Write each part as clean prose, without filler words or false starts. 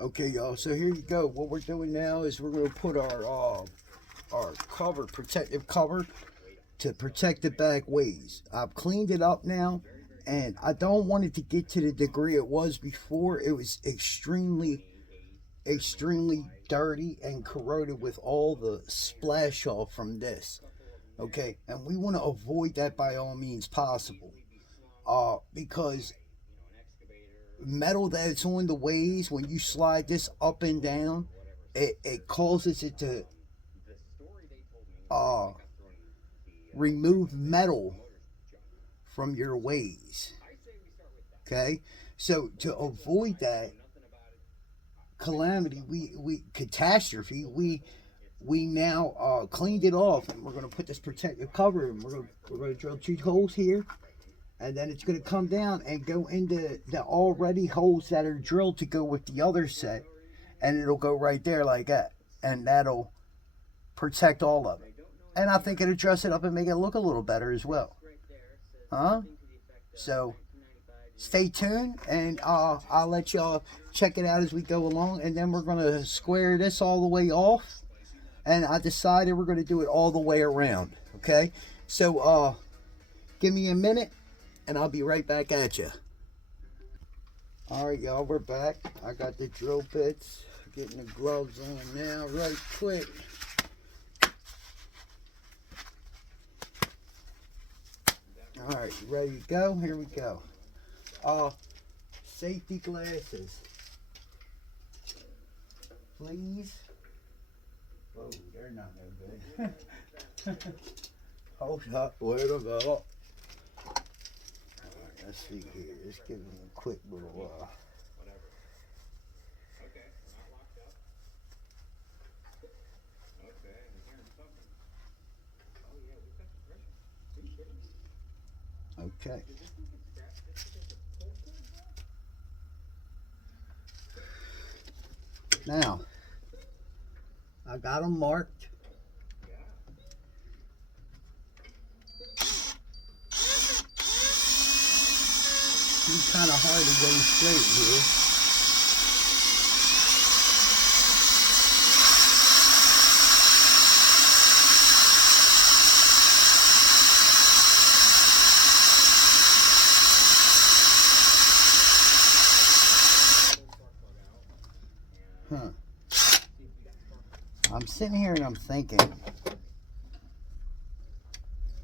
Okay, y'all, so here you go. What we're doing now is we're going to put our cover, protective cover, to protect the back ways. I've cleaned it up now, and I don't want it to get to the degree it was before. It was extremely dirty and corroded with all the splash off from this. Okay, and we want to avoid that by all means possible. Because metal that's on the ways, when you slide this up and down, it causes it to uh, remove metal from your ways. Okay, so to avoid that calamity, we catastrophe, we now cleaned it off, and we're going to put this protective cover, and we're going to drill 2 holes here, and then it's going to come down and go into the already holes that are drilled to go with the other set, and it'll go right there like that, and that'll protect all of it. And I think it'll dress it up and make it look a little better as well. So stay tuned, and I'll let y'all check it out as we go along, and then we're going to square this all the way off, and I decided we're going to do it all the way around. Okay, so give me a minute and I'll be right back at you. Alright, y'all, we're back. I got the drill bits, getting the gloves on now right quick. Alright, ready to go? Here we go. Safety glasses, please. Oh, they're not no good. Hold up, wait a minute. Alright, let's see here. Let's give them a quick little okay. Now, I got them marked. It's kind of hard to go straight here. I'm sitting here and I'm thinking,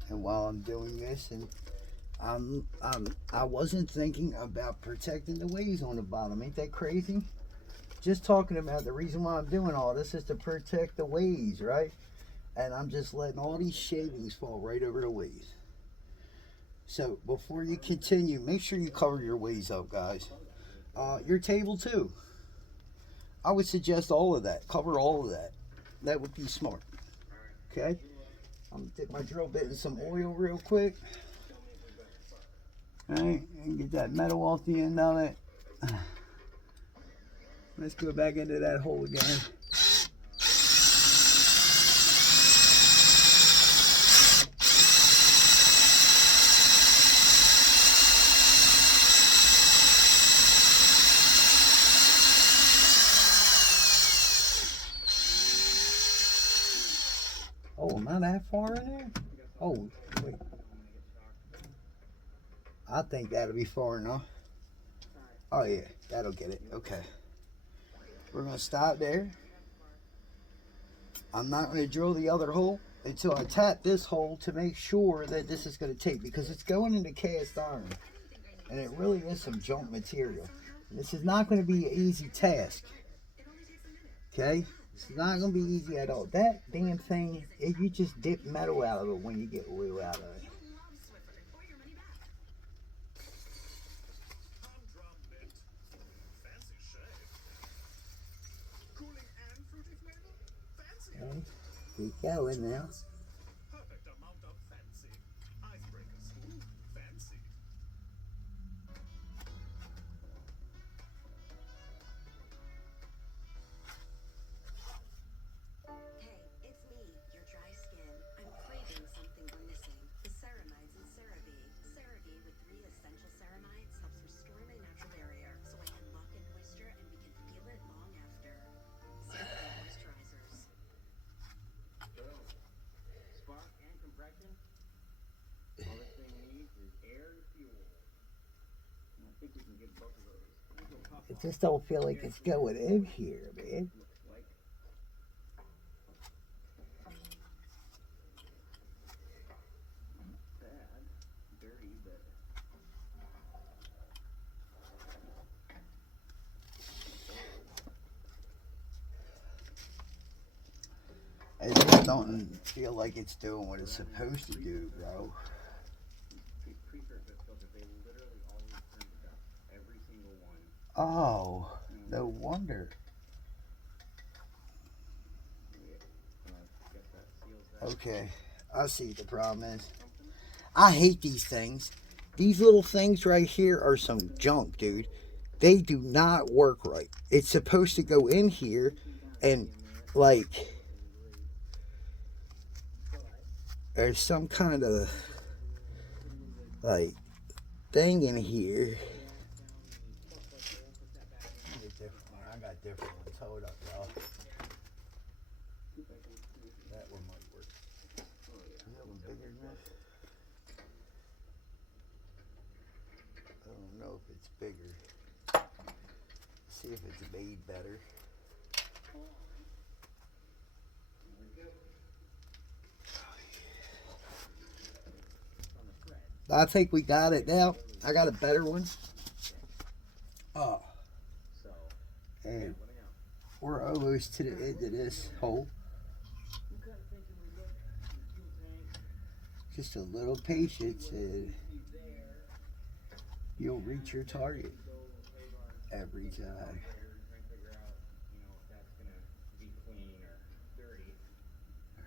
and while I'm doing this, and I wasn't thinking about protecting the ways on the bottom. Ain't that crazy? Just talking about the reason why I'm doing all this is to protect the ways, right? And I'm just letting all these shavings fall right over the ways. So before you continue, make sure you cover your ways up, guys. Your table too. I would suggest all of that. Cover all of that. That would be smart. Okay? I'm going to dip my drill bit in some oil real quick. Alright, and get that metal off the end of it. Let's go back into that hole again. Oh, am I that far in there? Oh, wait. I think that'll be far enough. Oh yeah, that'll get it. Okay. We're going to stop there. I'm not going to drill the other hole until I tap this hole to make sure that this is going to take, because it's going into cast iron. And it really is some junk material. This is not going to be an easy task. Okay? It's not going to be easy at all. That damn thing, you just dip metal out of it when you get oil out of it. Okay, keep going now. It just don't feel like it's going in here, man. It just don't feel like it's doing what it's supposed to do, bro. Oh, no wonder. Okay, I see what the problem is. I hate these things. These little things right here are some junk, dude. They do not work right. It's supposed to go in here and, like, there's some kind of, like, thing in here. I got different ones. Hold up, y'all. That one might work. Is that one bigger than this? I don't know if it's bigger. See if it's made better. I think we got it now. I got a better one. Oh. And we're almost to the end of this hole. Just a little patience and you'll reach your target every time.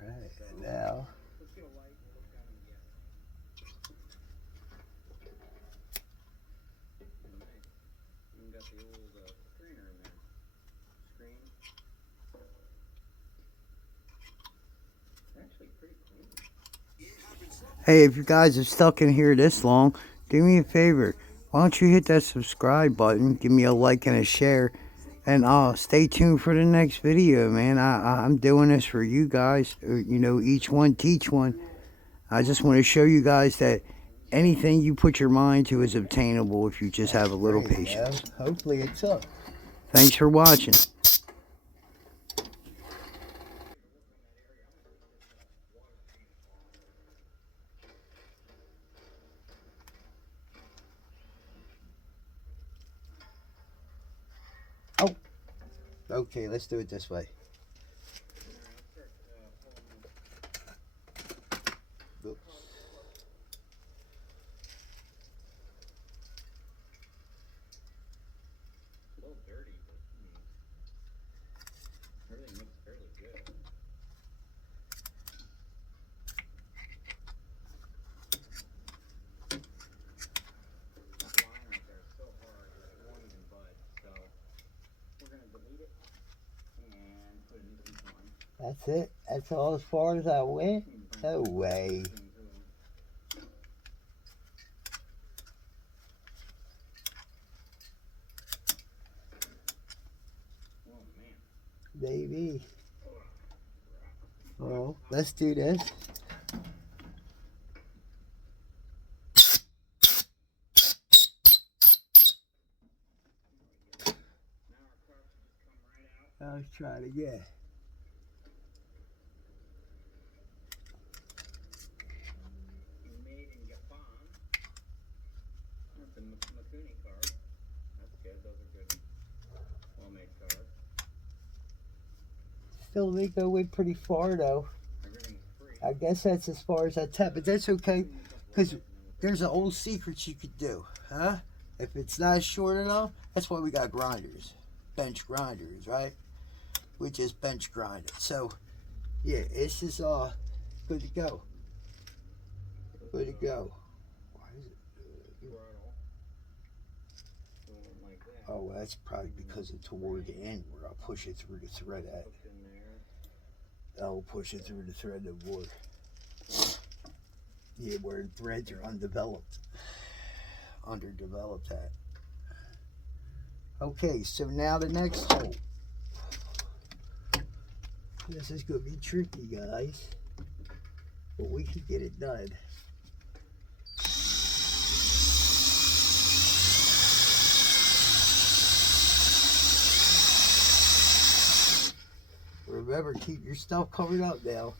Alright, now hey, if you guys are stuck in here this long, do me a favor. Why don't you hit that subscribe button, give me a like and a share, and stay tuned for the next video, man. I'm doing this for you guys. You know, each one teach one. I just want to show you guys that anything you put your mind to is obtainable if you just have a little patience. Yeah. Hopefully it's up. Thanks for watching. Oh, okay, let's do it this way. Oops. A little dirty, but everything looks fairly good. That line right there is so hard that it won't even budge, so we're going to delete it and put a new piece on. That's it? That's all as far as I went? No way. Baby. Well, let's do this. Let's try it again. Made in Japan. That's a Makuni card. That's good. Those are good. Well-made cards. Still, they go way pretty far, though. Everything's free. I guess that's as far as I tap, but that's okay, because there's an old secret you could do, huh? If it's not short enough, that's why we got grinders, bench grinders, right? We just bench grind it. So, yeah, it's just good to go. Good to go. Why is it? Oh, well, that's probably because it's toward the end where I'll push it through the thread at. I'll push it through the thread of wood. Yeah, where threads are undeveloped. Underdeveloped at. Okay, so now the next hole. This is going to be tricky, guys. But we can get it done. remember, keep your stuff covered up now.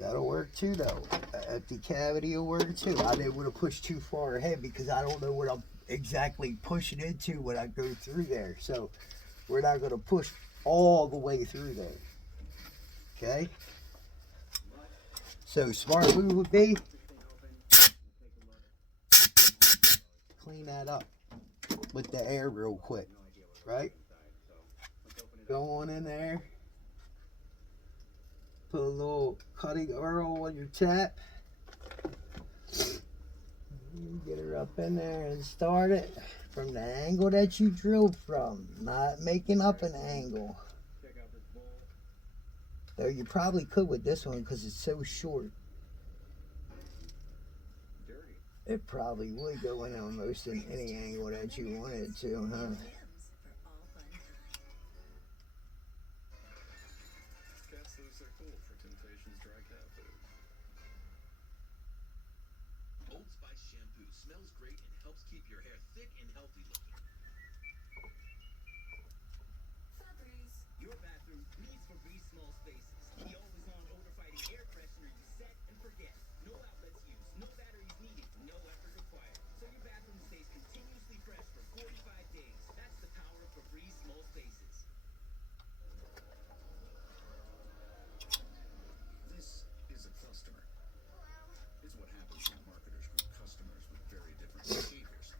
That'll work too, though. Empty cavity will work too. I didn't want to push too far ahead because I don't know what I'm exactly pushing into when I go through there. So we're not going to push all the way through there. Okay? So smart move would be clean that up with the air real quick. Right? Go on in there. Put a little cutting oil on your tap. Get her up in there and start it from the angle that you drilled from, not making up an angle. Though you probably could with this one because it's so short. It probably would go in almost in any angle that you wanted to, huh? Smells great and helps keep your hair thick and healthy looking. Febreze. Your bathroom needs Febreze small spaces. The always-on odor-fighting air freshener you set and forget. No outlets used, no batteries needed, no effort required. So your bathroom stays continuously fresh for 45 days. That's the power of Febreze small spaces. This is a customer. It's what happens when marketers group customers with very different behaviors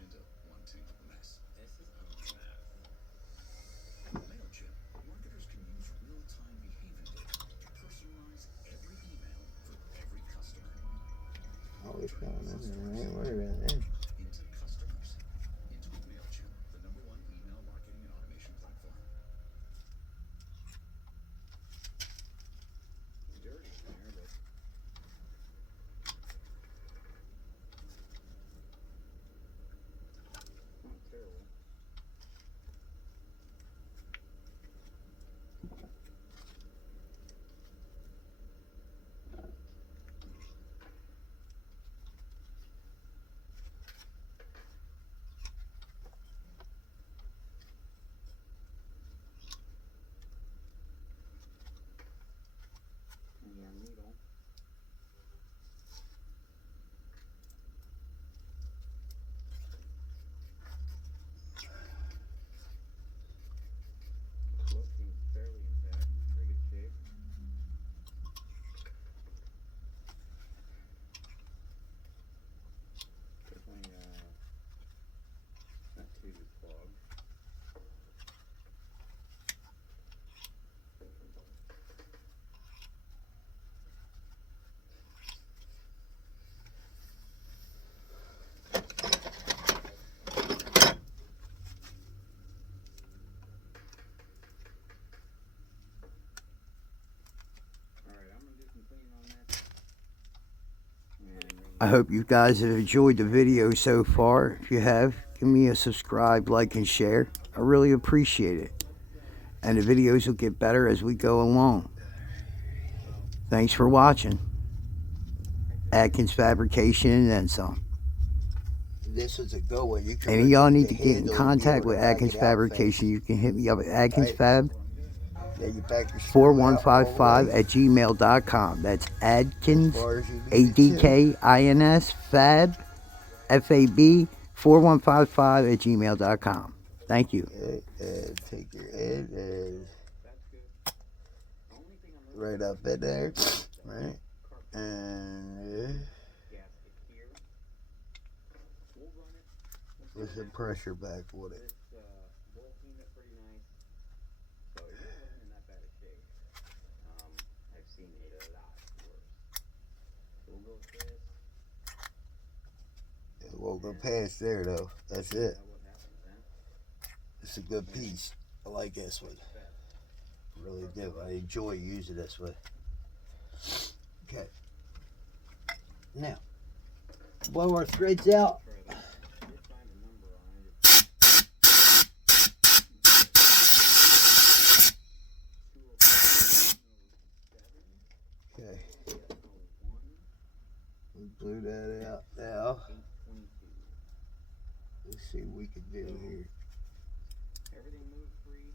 into one tangled mess. This is a mess. Mailchimp. Marketers can use real-time behavior data to personalize every email for every customer. Always going in there, right? Where are they? Into customers. Into Mailchimp, the #1 email marketing and automation platform. Dirty in there, but not terrible. And our needle. Looking fairly intact, pretty good shape. Definitely not too clogged. Alright, I'm gonna do some cleaning on that. I hope you guys have enjoyed the video so far. If you have, give me a subscribe, like, and share. I really appreciate it. And the videos will get better as we go along. Thanks for watching. Atkins Fabrication and then some. This was a go one. You can Any of y'all need to get in contact with Atkins Fabrication, you can hit me up at atkinsfab4155@gmail.com. That's Adkins, ADKINS, Fab, FAB, 4155@gmail.com. Thank you. Take your head and right up in there, right? And with some pressure back with it. So you're looking in that bad a shape. I've seen a lot worse. It won't go past there though. That's it. It's a good piece. I like this one. I really do. I enjoy using this one. Okay. Now, blow our threads out. Okay. We blew that out now. Let's see what we can do here. Everything moves free.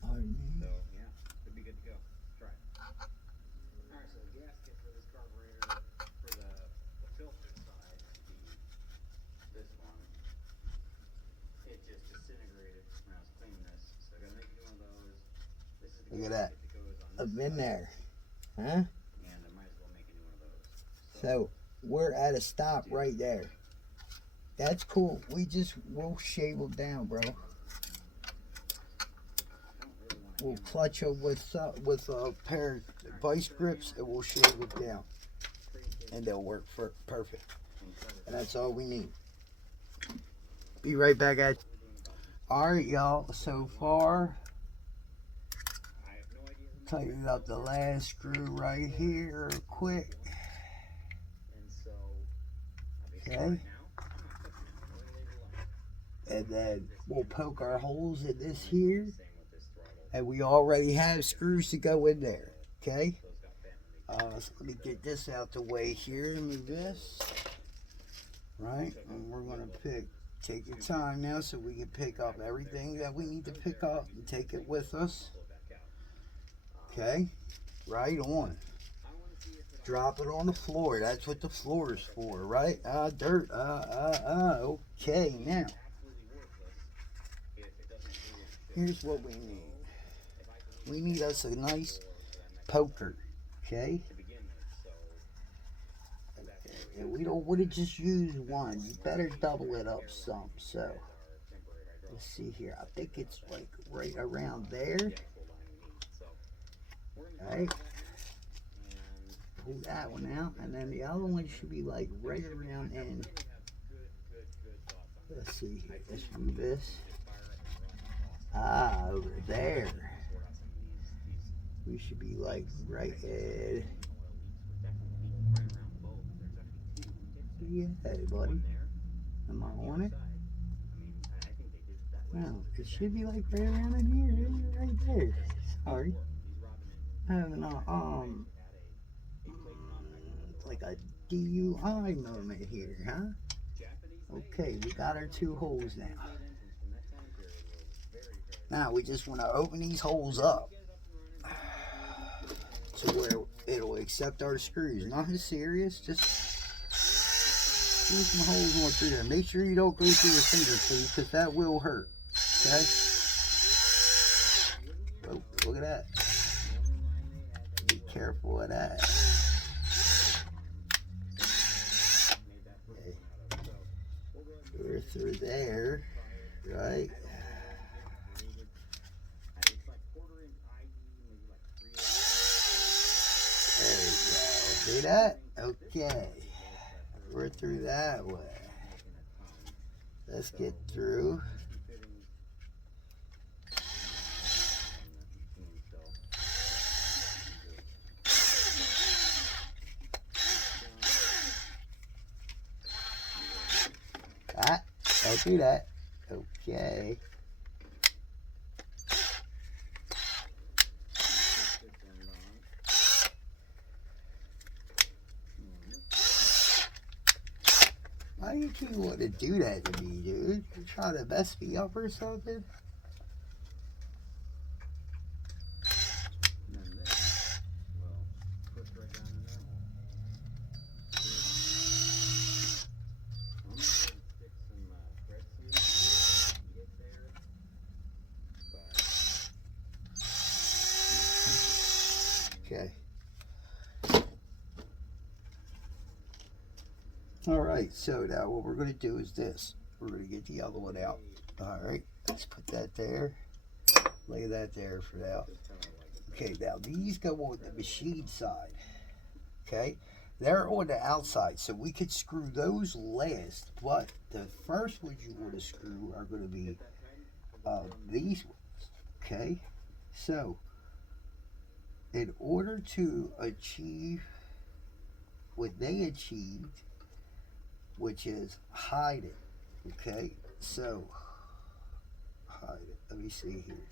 Pardon me. So yeah, should be good to go. Try it. Alright, so the gasket for this carburetor for the filter side, this one, it just disintegrated when I was cleaning this. So I gotta make you one of those. This is the Look at that. gasket that goes on I've this been side, there. Huh? and I might as well make a new one of those. So we're at a stop right there. That's cool. We'll shave them down, bro. We'll clutch them with a pair of vice grips and we'll shave them down. And they'll work for perfect. And that's all we need. Be right back at you. Alright, y'all. So far, tighten up the last screw right here real quick. Okay. And then we'll poke our holes in this here. And we already have screws to go in there. Okay. So let me get this out the way here. Move this. Right. And we're going to take your time now so we can pick up everything that we need to pick up and take it with us. Okay. Right on. Drop it on the floor. That's what the floor is for, right? Dirt. Okay, now. Here's what we need. We need us a nice poker, okay? And we don't want to just use one. You better double it up some. So, let's see here. I think it's like right around there. Alright. Pull that one out, and then the other one should be like right around in. Let's see here. Let's move this. Over there. We should be like right in. Yeah, hey buddy. Am I on it? No, it should be like right around in here. Right there. Sorry. Having like a DUI moment here, huh? Okay, we got our two holes now. Now we just want to open these holes up to where it'll accept our screws. Nothing serious, just some holes going through there. Make sure you don't go through your fingers, please, because that will hurt. Okay? Oh, look at that. Be careful of that. Okay. We're through there, right? There we go. See that? Okay. We're through that way. Let's get through. Don't do that. Okay. Why do you keep wanting to do that to me, dude? You trying to mess me up or something? Okay. Alright, so now what we're going to do is this. We're going to get the other one out. Alright, let's put that there. Lay that there for now. Okay, now these go on the machine side. Okay, they're on the outside, so we could screw those last. But the first ones you want to screw are going to be these ones. Okay, so in order to achieve what they achieved, which is hide it. Okay, so hide it. Let me see here.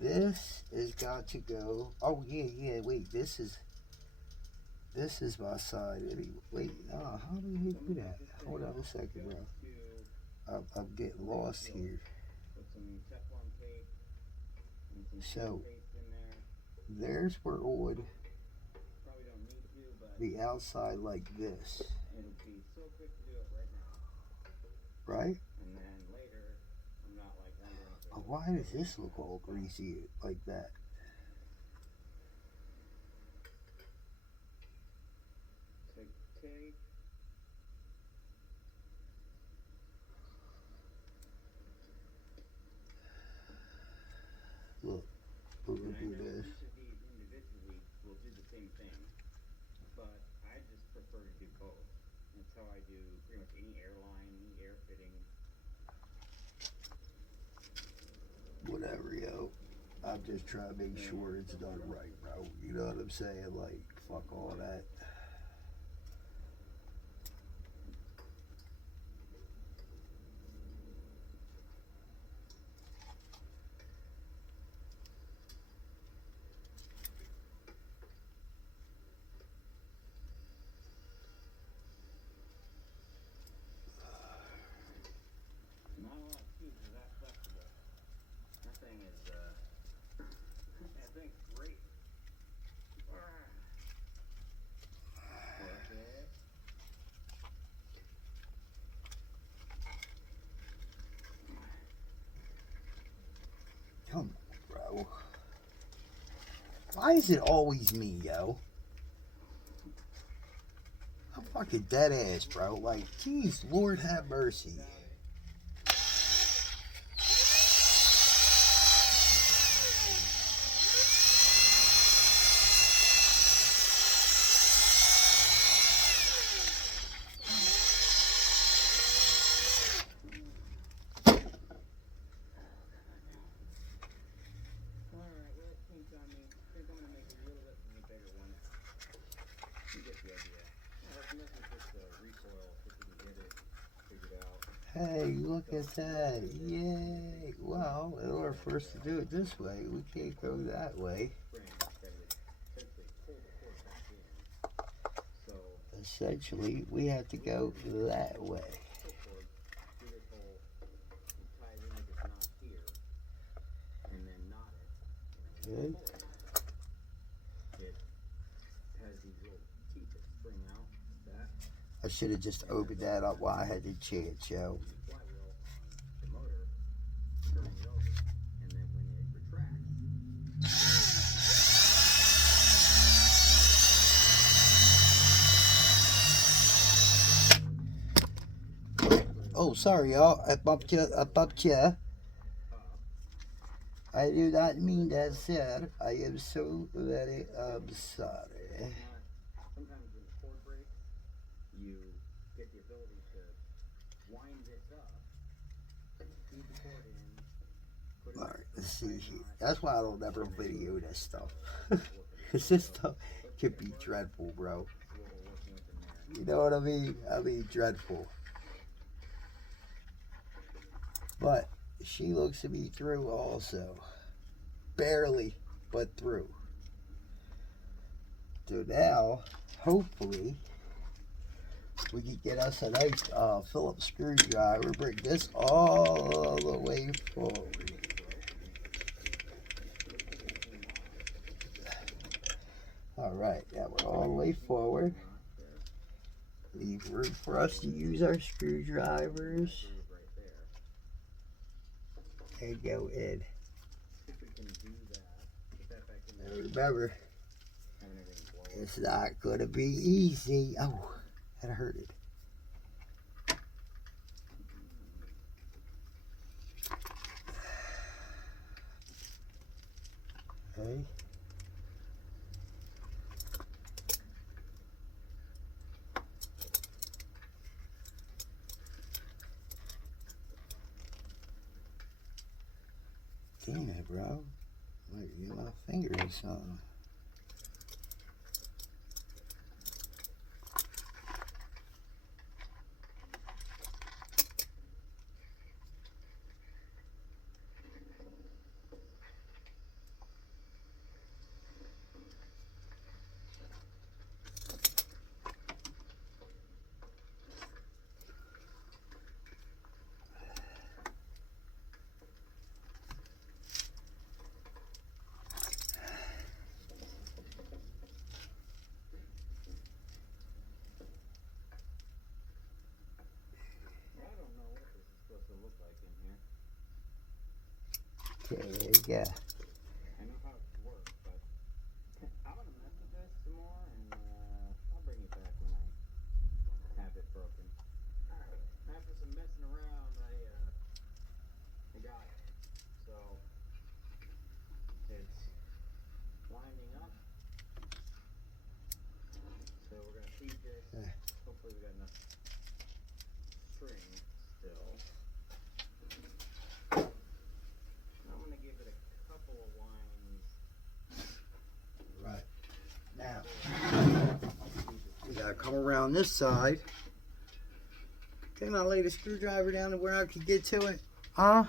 This has got to go. Oh yeah. Wait, this is my side. Wait, how do we do that? Hold on a second, bro. I'm getting lost here. So there's we're on the outside like this, right? But why does this look all greasy like that? Look, we're gonna do this. Each of these individually will do the same thing, but I just prefer to do both. That's how I do pretty much any airline, any air fitting. Whatever, yo. I'm just trying to make sure it's done right, bro. You know what I'm saying? Like, fuck all that. Not a lot of tubes are that flexible. That thing is, that thing's great. Perfect. Come on, bro. Why is it always me, yo? I'm fucking dead ass, bro. Like, geez, Lord have mercy. Alright, well, it came on me. I think I'm gonna make a little bit of a bigger one. You get the idea. This is just a recoil, if we can get it figured out. Hey, look at that. Yay. Well, in order for us to do it this way, we can't go that way. Essentially, we have to go that way. Good. I should have just opened that up while I had the chance, yo. Oh, sorry, y'all. I bumped you. I do not mean that, sir. I am so very sorry. Sometimes when the cord breaks, you get the ability to wind this up, feed the cord in, put it Alright, let's see here. That's why I don't ever video this stuff. Because this stuff can be dreadful, bro. You know what I mean? I mean, dreadful. But she looks to be through also. Barely, but through. So now, hopefully, we can get us a nice Phillips screwdriver, bring this all the way forward. Alright, now we're all the way forward. Leave room for us to use our screwdrivers. And go in. And remember, it's not going to be easy. Oh, that hurted. Okay. bro. Might be my finger or something. Okay, there you go. I know how it works, but I'm gonna mess with this some more, and I'll bring it back when I have it broken. Alright, after some messing around, I got it. So, it's winding up. So we're gonna feed this. Hopefully we got enough string still. I'm gonna give it a couple of winds. Right. Now, we gotta come around this side. Can I lay the screwdriver down to where I can get to it? Huh?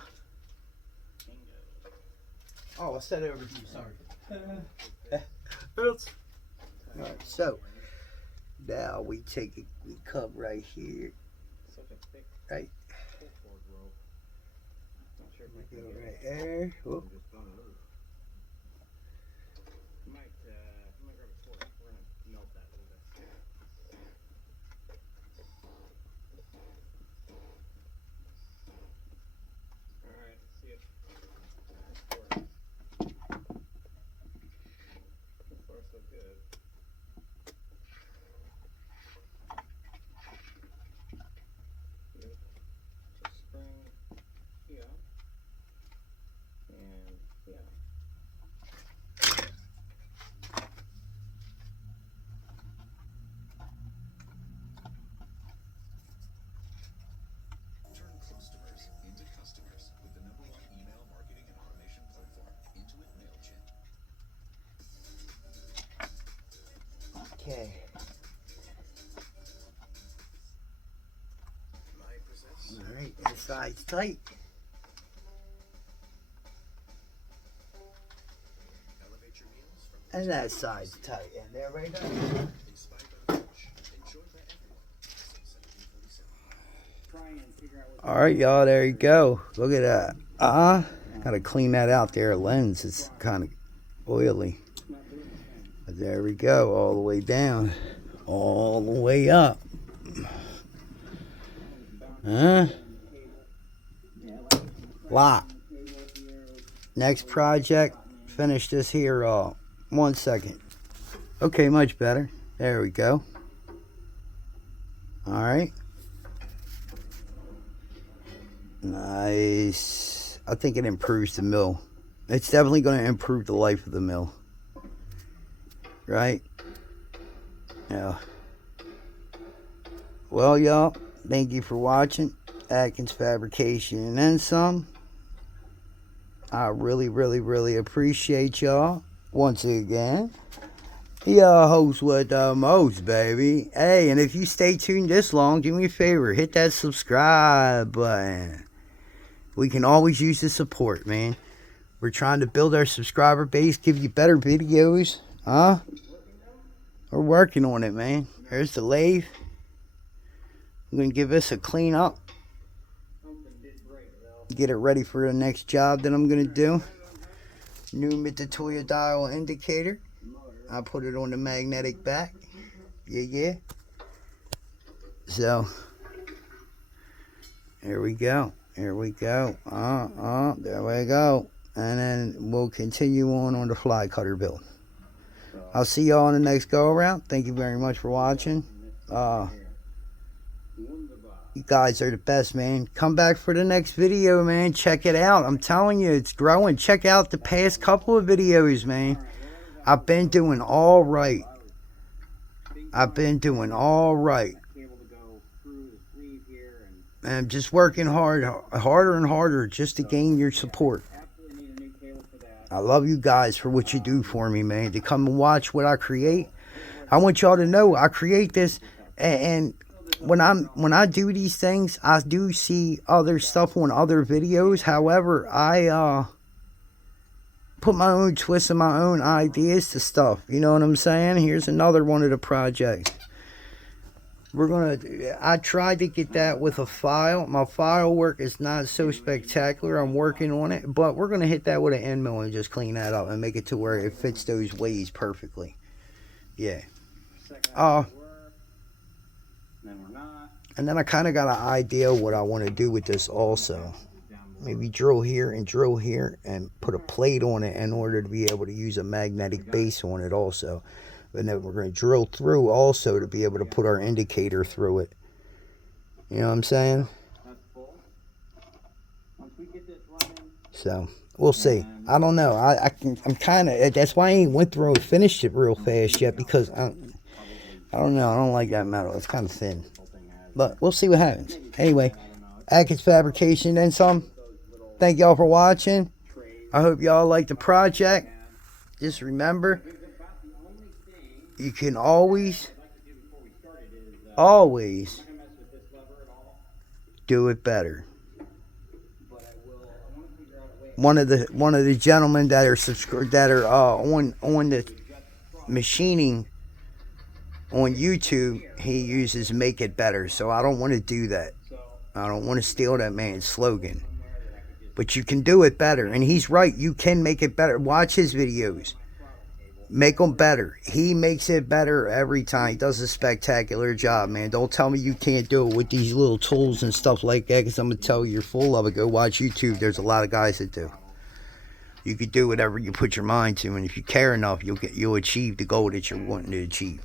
Oh, I set it over to you, sorry. Oops. Alright, so now we take it, we come right here. Such a thick Right. pull cord rope. Not sure if I Go can get right it. there. Whoop. I'm just going loose. Might grab a torch. We're gonna melt that a little bit. Alright, let's see if this works. So far so good. Beautiful. So spring here. And here. Turn customers into customers with the #1 email marketing and automation platform, Intuit Mailchimp. Okay. My presents Alright, inside's tight. elevate your meals from And that side's tight. And there we go. inspired by the French, enjoyed by everyone since 1747. Try and figure out what Alright, y'all, there you go. Look at that. Gotta clean that out there. Lens is kind of oily. But there we go, all the way down. All the way up. Huh? Lock. Next project, finish this here 1 second. Okay, much better. There we go. Alright. Nice. I think it improves the mill. It's definitely going to improve the life of the mill. Right? Yeah. Well, y'all, thank you for watching Atkins Fabrication and then some. I really, really, really appreciate y'all. Once again, your host with the most, baby. Hey, and if you stay tuned this long, do me a favor, hit that subscribe button. We can always use the support, man. We're trying to build our subscriber base, give you better videos. Huh? We're working on it, man. There's the lathe. I'm going to give this a clean up. Get it ready for the next job that I'm going to do. New Mitutoyo dial indicator. I put it on the magnetic back. Yeah. So, here we go. There we go. There we go. And then we'll continue on the fly cutter build. I'll see y'all on the next go around. Thank you very much for watching. You guys are the best, man. Come back for the next video, man. Check it out. I'm telling you, it's growing. Check out the past couple of videos, man. I've been doing all right. And I'm just working harder and harder just to gain your support. I love you guys for what you do for me, man. To come and watch what I create. I want y'all to know I create this, and when I do these things, I do see other stuff on other videos. However, I put my own twist and my own ideas to stuff. You know what I'm saying? Here's another one of the projects. I tried to get that with a file. My file work is not so spectacular. I'm working on it, but we're gonna hit that with an end mill and just clean that up and make it to where it fits those ways perfectly. Yeah. And then I kind of got an idea what I want to do with this also. Maybe drill here and put a plate on it in order to be able to use a magnetic base on it also. And then we're going to drill through also to be able to put our indicator through it. You know what I'm saying? So we'll see. I don't know. I'm kind of, that's why I ain't went through and finished it real fast yet, because I don't know. I don't like that metal. It's kind of thin. But we'll see what happens. Anyway, Atkins Fabrication and some. Thank y'all for watching. I hope y'all like the project. Just remember, you can always do it better. One of the gentlemen that are on the machining on YouTube, he uses "make it better," so I don't want to do that. I don't want to steal that man's slogan. But you can do it better, and he's right. You can make it better. Watch his videos. Make them better. He makes it better every time. He does a spectacular job, man. Don't tell me you can't do it with these little tools and stuff like that, because I'm going to tell you you're full of it. Go watch YouTube. There's a lot of guys that do. You can do whatever you put your mind to, and if you care enough, you'll achieve the goal that you're wanting to achieve.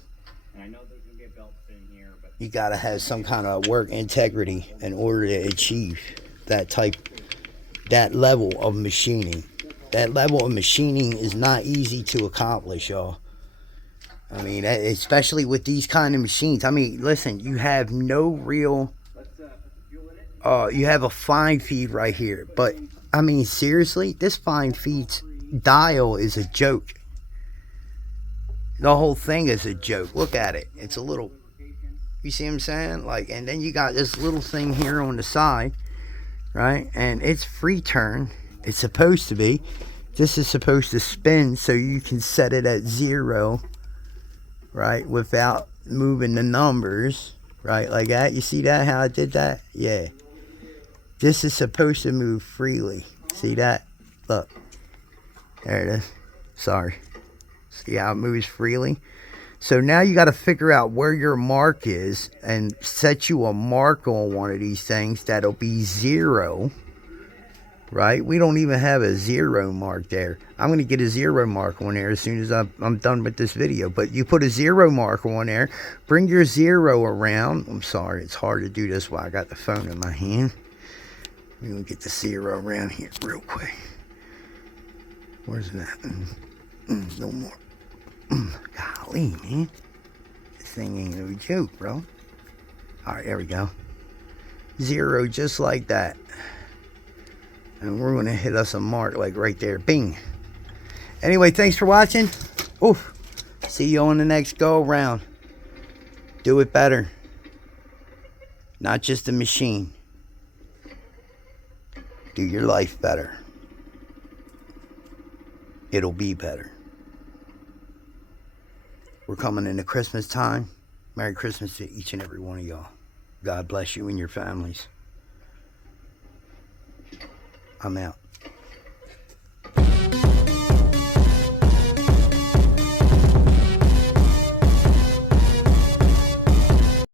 You got to have some kind of work integrity in order to achieve that level of machining. That level of machining is not easy to accomplish, y'all. I mean, especially with these kind of machines. I mean, listen, you have no real, you have a fine feed right here. But, I mean, seriously, this fine feed's dial is a joke. The whole thing is a joke. Look at it. It's a little, you see what I'm saying? Like, and then you got this little thing here on the side, right? And it's free turn. It's supposed to be. This is supposed to spin so you can set it at 0, right, without moving the numbers, right, like that. You see that, how I did that? Yeah. This is supposed to move freely. See that? Look. There it is. Sorry. See how it moves freely? So now you got to figure out where your mark is and set you a mark on one of these things that'll be 0. Right? We don't even have a 0 mark there. I'm going to get a 0 mark on there as soon as I'm done with this video. But you put a 0 mark on there. Bring your 0 around. I'm sorry. It's hard to do this while I got the phone in my hand. We're going to get the 0 around here real quick. Where's that? No more. Golly, man. This thing ain't no joke, bro. Alright, there we go. 0 just like that. And we're going to hit us a mark like right there. Bing. Anyway, thanks for watching. Oof. See you on the next go around. Do it better. Not just a machine. Do your life better. It'll be better. We're coming into Christmas time. Merry Christmas to each and every one of y'all. God bless you and your families. I'm out.